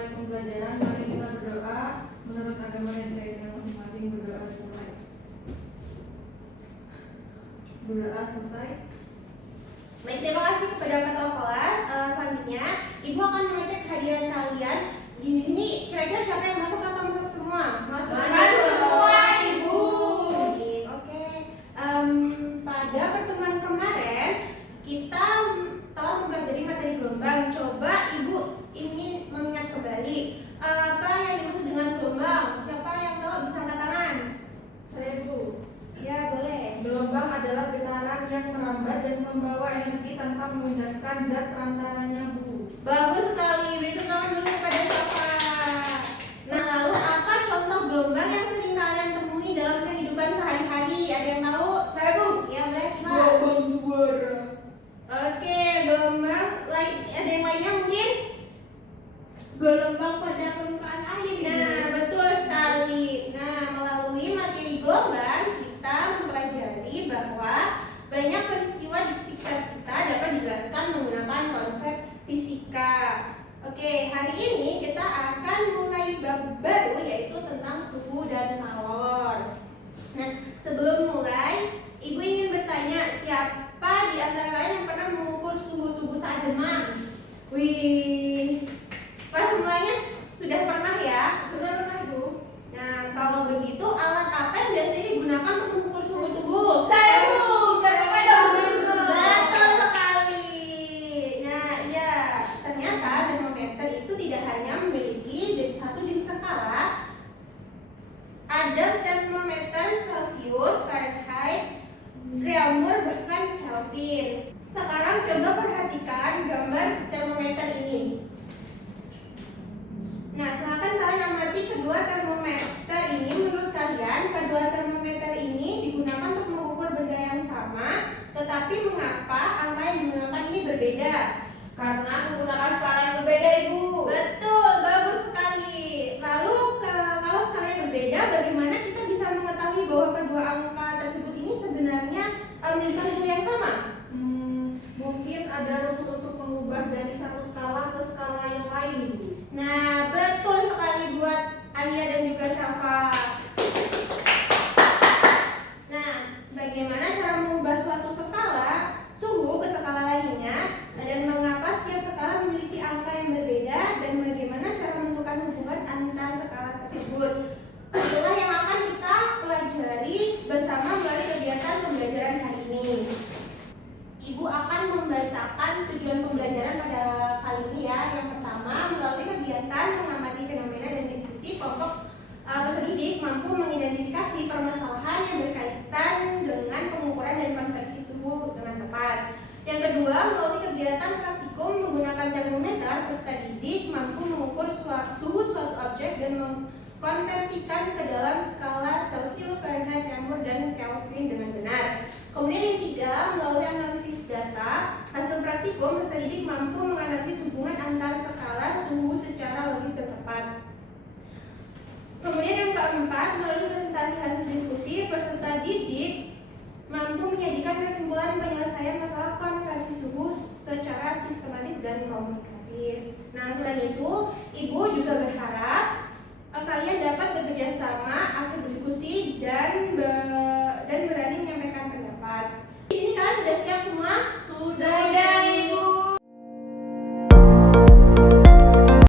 memulai pembelajaran, mari kita berdoa menurut agama dan keyakinan masing-masing. Berdoa dimulai. Berdoa selesai. Baik, terima kasih kepada ketua kelas. Selanjutnya, Ibu akan mengecek kehadiran kalian. Di sini kira-kira siapa yang masuk atau masuk semua? Masuk semua, Ibu. Oke. Pada pertemuan kemarin kita telah mempelajari materi gelombang. Coba Ibu ingin mengingat kembali apa yang dimaksud dengan gelombang. Siapa yang tahu bisa angkat tangan? Saya Bu. Ya, boleh. Gelombang adalah getaran yang merambat dan membawa energi tanpa memindahkan zat perantaranya, Bu. Bagus sekali. Beri tepuk tangan dulu kepada siapa. Nah, lalu apa contoh gelombang yang sering kalian temui dalam kehidupan sehari-hari? Ada yang tahu? Saya Bu. Ya, boleh kita. Gelombang suara. Oke, gelombang lain. Ada yang lainnya mungkin? Gelombang pada permukaan air. Nah, betul sekali. Nah, melalui materi gelombang kita mempelajari bahwa banyak peristiwa di sekitar kita dapat dijelaskan menggunakan konsep fisika. Oke, hari ini kita akan mulai bab baru yaitu tentang suhu dan kalor. Nah, sebelum mulai, Ibu ingin bertanya, siapa di antara kalian yang pernah mengukur suhu tubuh saat demam? Wih, pas semuanya sudah pernah ya? Sudah pernah, Bu? Nah, kalau begitu alat apa yang biasanya digunakan untuk mengukur suhu tubuh? Saya, Bu. Termometer. Betul sekali. Nah, iya, ternyata termometer itu tidak hanya memiliki jadi satu jenis skala. Ada termometer Celcius, Fahrenheit, Fahrenheit, bahkan Kelvin. Sekarang coba perhatikan gambar termometer ini. Nah, silakan kalian amati kedua termometer ini. Menurut kalian, kedua termometer ini digunakan untuk mengukur benda yang sama, tetapi mengapa angka yang digunakan ini berbeda? Karena menggunakan skala yang berbeda, Ibu. Betul, bagus sekali. Lalu kalau skala yang berbeda, bagaimana kita bisa mengetahui bahwa kedua angka tersebut ini sebenarnya memiliki suhu yang sama? Mungkin ada rumus untuk mengubah dari satu skala ke skala yang lain, Ibu. Nah, betul sekali buat Alia dan juga Syafa. Nah, bagaimana cara mengubah suatu skala suhu ke skala lainnya, dan mengapa setiap skala memiliki angka yang berbeda, dan bagaimana cara menentukan hubungan antar skala tersebut. Itulah yang akan kita pelajari bersama melalui kegiatan pembelajaran hari ini. Ibu akan membacakan tujuan pembelajaran pada kali ini ya. Yang pertama, melalui kegiatan mengamati fenomena dan diskusi, kelompok peserta didik mampu mengidentifikasi permasalahan yang berkaitan dengan pengukuran dan konversi suhu dengan tepat. Yang kedua, melalui kegiatan praktikum menggunakan termometer, peserta didik mampu mengukur suhu suatu objek dan mengkonversikan ke dalam skala Celcius, Fahrenheit, Fahrenheit, dan Kelvin dengan benar. Kemudian yang ketiga, melalui analisis data, hasil praktikum peserta didik mampu menganalisis hubungan antar skala suhu secara logis dan tepat. Kemudian yang keempat, melalui presentasi hasil diskusi, peserta didik mampu menyajikan kesimpulan penyelesaian masalah konversi suhu secara sistematis dan komunikatif. Nah, selain itu, Ibu juga berharap kalian dapat bekerja sama, aktif berdiskusi, dan berani menyampaikan pendapat. Di sini kalian sudah siap semua? Sudah, Ibu.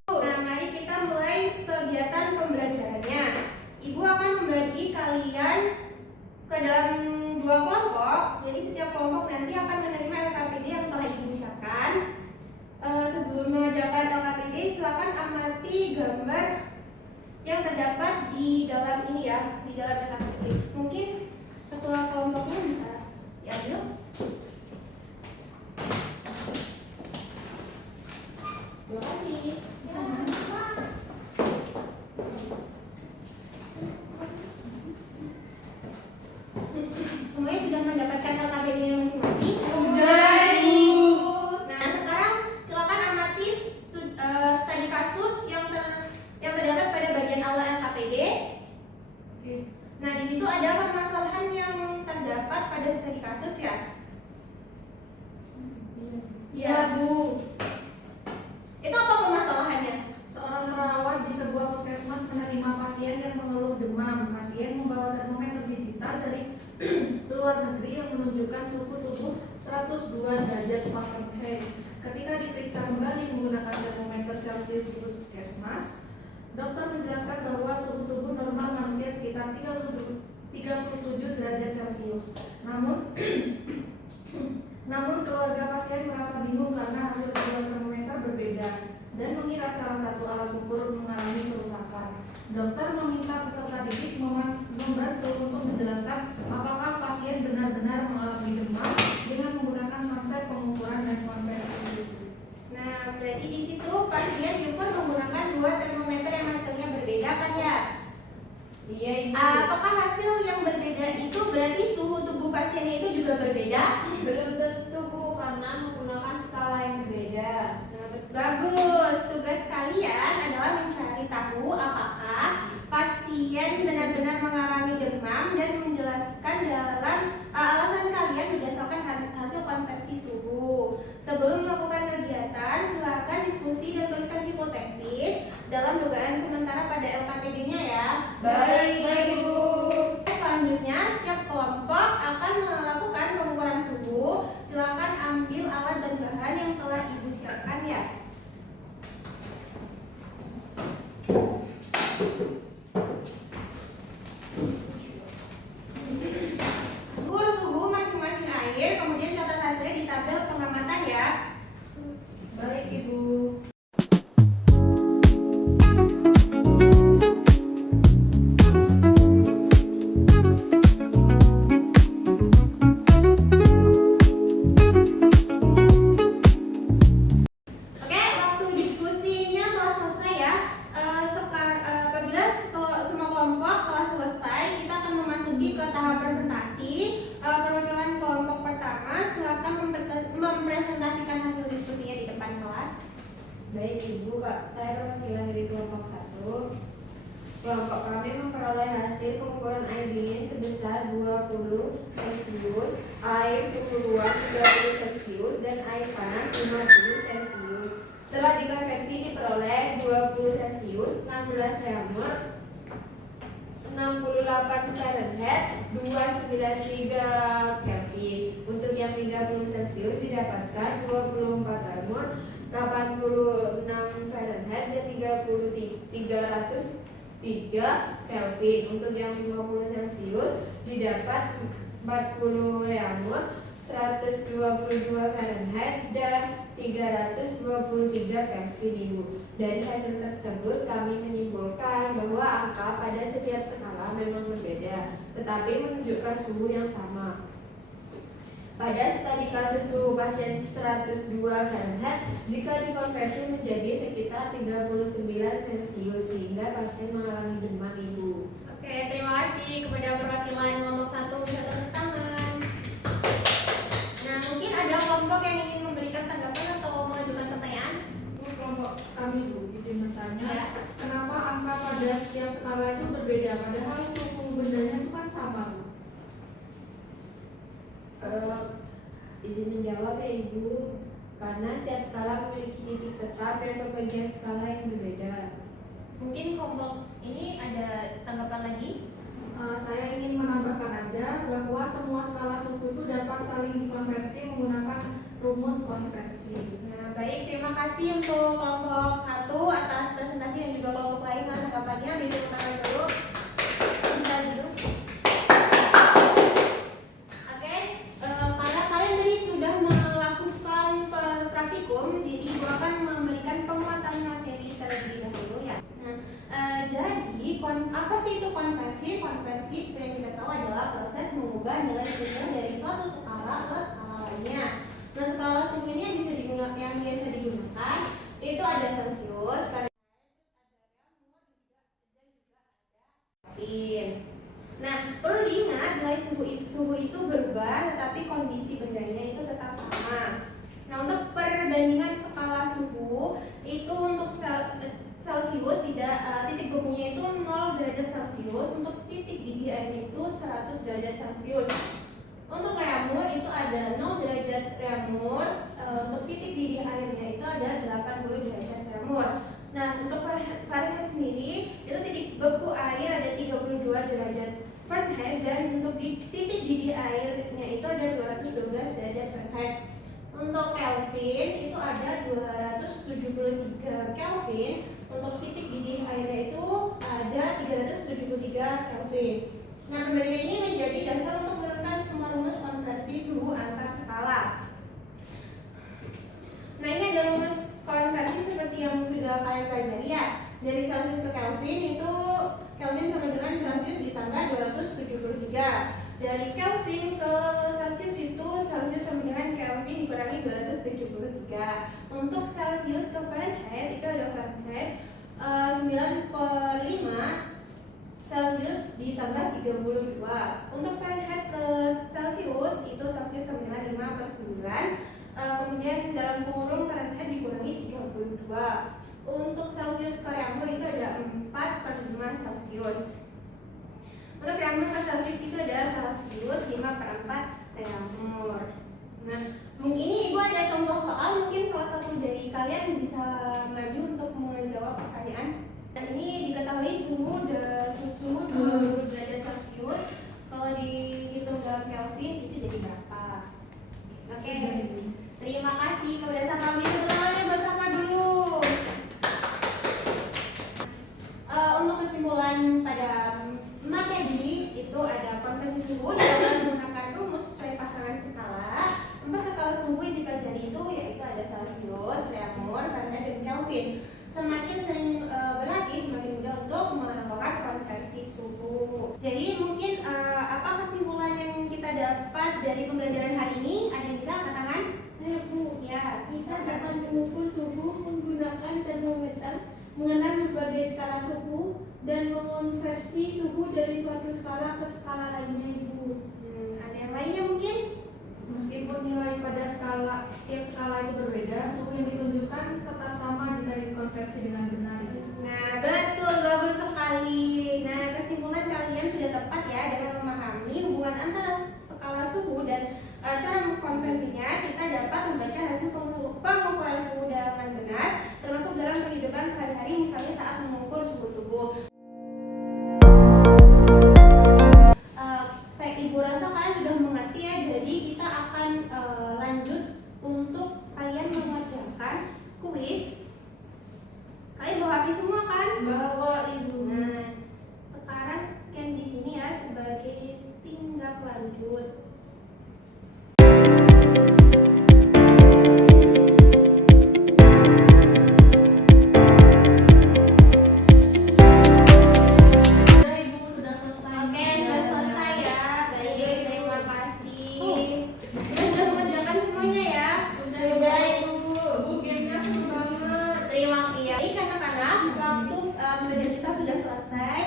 Nah, mari kita mulai kegiatan pembelajarannya. Ibu akan membagi kalian ke dalam dua kelompok. Jadi setiap kelompok nanti akan menerima LKPD yang telah Ibu siapkan. Sebelum mengerjakan LKPD, silakan amati gambar yang terdapat di dalam ini ya, di dalam LKPD. Mungkin ketua kelompoknya bisa diambil. Terima kasih. Semuanya sudah mendapatkan LKPD-nya masing-masing? Sudah, Ibu. Nah, sekarang silakan amati studi kasus yang terdapat pada bagian awal LKPD. Nah, di situ ada permasalahan yang terdapat pada studi kasus ya? Iya, Bu. Itu apa permasalahannya? AID yang menunjukkan suhu tubuh 102 derajat Fahrenheit. Ketika diperiksa kembali menggunakan termometer Celcius di puskesmas, dokter menjelaskan bahwa suhu tubuh normal manusia sekitar 37 derajat Celcius. Namun keluarga pasien merasa bingung karena hasil kedua termometer berbeda dan mengira salah satu alat ukur mengalami kerusakan. Dokter meminta peserta didik membantu untuk menjelaskan apakah pasien benar-benar mengalami demam dengan menggunakan konsep pengukuran dan konversi suhu. Nah, berarti di situ pasien diukur menggunakan dua termometer yang hasilnya berbeda kan ya? Iya, Ibu. Apakah hasil yang berbeda itu berarti suhu tubuh pasiennya itu juga berbeda? Belum tentu, Bu, karena menggunakan skala yang berbeda. Nah, bagus. Tugas kalian adalah mencari tahu apakah pasien benar-benar mengalami demam dan menjelaskan dalam alasan kalian berdasarkan hasil konversi suhu. Sebelum melakukan kegiatan, silakan diskusi dan tuliskan hipotesis dalam dugaan sementara pada LKPD-nya ya. Baik, Bu. Selanjutnya, setiap kelompok akan melakukan pengukuran suhu. Silakan ambil alat dan bahan yang telah Ibu siapkan ya. Ukur suhu masing-masing air, kemudian catat hasilnya di tabel pengamatan ya. Baik, Ibu. Oke, waktu diskusinya telah selesai ya. Apabila semua kelompok telah selesai, kita akan memasuki ke tahap presentasi. Perwakilan kelompok pertama, silakan mempresentasikan hasil diskusinya di depan kelas. Baik, Ibu, Kak. Saya perwakilan dari kelompok 1. Kelompok kami memperoleh hasil pengukuran air dingin sebesar 20 Celcius, air suhu ruang 30 Celcius, dan air panas 50 Celcius. Setelah dikonversi diperoleh 20 Celcius, 16 reaumur, 68 Fahrenheit, 293 Kelvin. Untuk yang 30 Celcius didapatkan 24 reaumur, 86 Fahrenheit, dan 303 Kelvin. Untuk yang 50 Celcius didapat 40 reaumur, 122 Fahrenheit, dan 323 Kelvin, Ibu. Dari hasil tersebut kami menyimpulkan bahwa angka pada setiap skala memang berbeda, tetapi menunjukkan suhu yang sama. Pada studi kasus suhu pasien 102 Fahrenheit, jika dikonversi menjadi sekitar 39 Celcius, sehingga pasien mengalami demam, Ibu. Oke, terima kasih kepada perwakilan kelompok 1 bisa tepuk tangan. Nah, mungkin ada kelompok yang ingin memberikan tanggapan atau mengajukan pertanyaan? Untuk kelompok kami, Bu, izin bertanya, Ya. kenapa angka pada setiap skala itu berbeda, padahal suhu bendanya itu kan sama, Bu? Izin menjawab ya, Ibu. Karena setiap skala memiliki titik tetap dan pembagian skala yang berbeda. Mungkin kelompok ini ada tanggapan lagi? Saya ingin menambahkan aja bahwa semua skala suhu itu dapat saling dikonversi menggunakan rumus konversi. Nah, baik, terima kasih untuk kelompok 1 atas presentasi dan juga kelompok lain atas tanggapannya. Beri tepuk tangan dulu. Bisa duduk. Oke, karena kalian tadi sudah melakukan praktikum, jadi Ibu akan memberikan penguatan materi terlebih dahulu ya. Nah, jadi apa sih itu konversi? Konversi seperti yang kita tahu adalah proses mengubah nilai suhu dari suatu skala ke skala lainnya. Nah, skala suhu ini yang biasa digunakan itu ada Celcius, Fahrenheit, Kelvin. Nah, perlu diingat nilai suhu itu berubah, tetapi kondisi bendanya itu tetap sama. Nah, untuk perbandingan skala suhu itu untuk Celcius titik bekunya itu 0 derajat Celcius, untuk titik didih airnya itu 100 derajat Celcius. Untuk reaumur itu ada 0 derajat reaumur, untuk titik didih airnya itu ada 80 derajat reaumur. Nah, untuk Fahrenheit sendiri itu titik beku air ada 32 derajat Fahrenheit, dan untuk titik didih airnya itu Kelvin itu ada 273 Kelvin. Untuk titik didih airnya itu ada 373 Kelvin. Nah, perbandingan ini menjadi dasar untuk menentukan semua rumus konversi suhu antar skala. Nah, ini ada rumus konversi seperti yang sudah kalian pelajari ya. Dari Celsius ke Kelvin itu Kelvin sama dengan Celsius ditambah 273. Dari Kelvin ke Celsius itu Celsius sama dengan Kelvin dikurangi 273. Untuk Celsius ke Fahrenheit itu ada Fahrenheit 9/5 Celsius ditambah 32. Untuk Fahrenheit ke Celsius itu Celsius sama dengan 5/9. Kemudian dalam kurung Fahrenheit dikurangi 32. Untuk Celsius ke Reaumur itu ada 4/5 Celsius. Untuk Reaumur ke Celsius itu ada Celsius 5/4 Reaumur. Nah, mungkin ini Ibu ada contoh soal, mungkin salah satu dari kalian bisa maju untuk menjawab pertanyaan. Dan ini diketahui suhu 20 derajat Celsius kalau dihitung dalam Kelvin itu jadi berapa? Oke. Terima kasih kepada Saka. Semuanya buat Saka dulu. Untuk kesimpulan pada materi itu ada konversi suhu dalam menggunakan rumus sesuai pasangan skala. 4 skala suhu yang dipelajari itu yaitu ada Celsius, Reaumur, Fahrenheit, dan Kelvin. Semakin sering berlatih, semakin mudah untuk melakukan konversi suhu. Jadi mungkin apa kesimpulan yang kita dapat dari pembelajaran hari ini? Ada yang bilang angkat tangan? Bu, Ya, kita dapat mengukur suhu menggunakan termometer, mengenal berbagai skala suhu, dan mengonversi suhu dari suatu skala ke skala lainnya, Ibu. Ada yang lainnya mungkin? Meskipun nilai pada setiap skala itu berbeda, suhu yang ditunjukkan tetap sama jika dikonversi dengan benar. Nah, betul, bagus sekali. Nah, kesimpulan kalian sudah tepat ya dengan memahami hubungan antara skala suhu dan cara mengkonversinya. Kita dapat membaca hasil pengukuran suhu dengan benar, termasuk dalam kehidupan sehari-hari, misalnya saat mengukur suhu tubuh. Ibu rasa kalian sudah mengerti ya. Jadi kita akan lanjut untuk kalian mengerjakan kuis. Kalian bawa HP semua kan? Bawa Ibu. Nah, sekarang scan di sini ya sebagai tindak lanjut. Sudah Ibu, sudah selesai. Oke, sudah selesai ya. Baik, terima kasih. Sudah mengerjakan semuanya ya. Sudah Ibu. Bu, gamenya seru banget. Terima kasih. Baik, anak-anak, waktu belajar kita sudah selesai.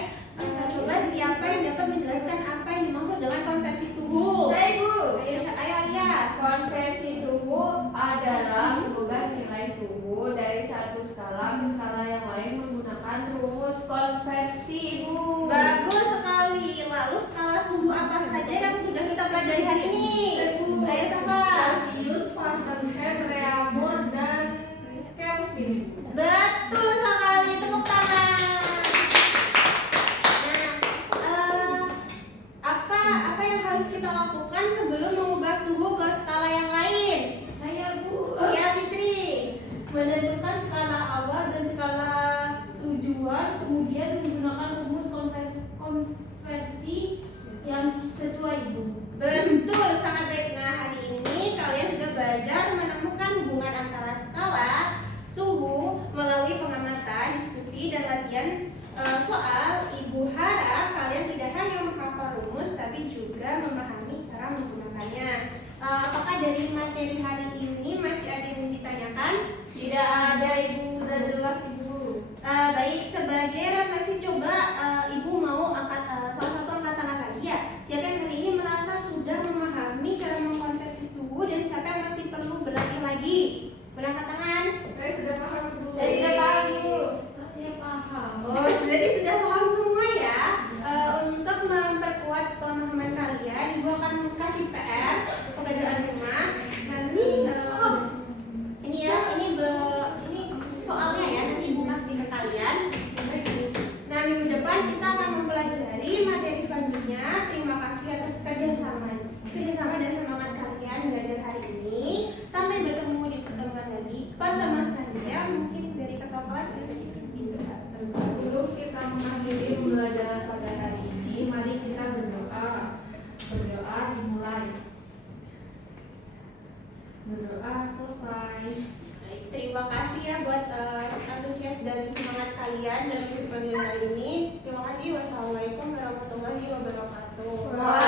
Coba siapa yang dapat menjelaskan apa yang dimaksud dengan konversi suhu? Saya Ibu. Ayo Alia. Konversi suhu adalah mengubah nilai suhu dari satu skala ke skala yang lain menggunakan rumus konversi, Ibu. Bagus sekali. Lalu skala suhu apa saja yang sudah kita pelajari hari ini? Ayo siapa? Celsius, Fahrenheit, Reaumur, dan Kelvin. Betul sekali. Tepuk tangan. Nah, apa yang harus kita lakukan sebelum mengubah suhu ke skala yang lain? Saya, Bu, Ya, Fitri. menentukan skala awal dan skala tujuan, kemudian menggunakan rumus konversi yang sesuai, Ibu. Betul, sangat baik. Nah, hari ini kalian sudah belajar menemukan hubungan antara skala suhu melalui pengamatan, diskusi, dan latihan soal. Ibu harap kalian tidak hanya menghafal rumus, tapi juga memahami cara menggunakannya. Apakah dari materi hari ini masih ada yang ditanyakan? Tidak ada, Ibu. Sudah jelas Ibu. Baik, sebagai refleksi coba Ibu mau angkat salah satu angkat tangan lagi ya. Siapa yang hari ini merasa sudah memahami cara mengkonversi suhu dan siapa yang masih perlu berlatih lagi? Boleh angkat tangan? Saya sudah paham Ibu. Saya sudah paham, Ibu. Saya paham. Oh, berarti sudah paham semua ya. Untuk memperkuat pemahaman kalian, Ibu akan kasih PR kepada anak rumah. Nanti terima kasih ya buat antusias dan semangat kalian dalam kehidupan kali ini. Terima kasih. Wassalamualaikum warahmatullahi wabarakatuh.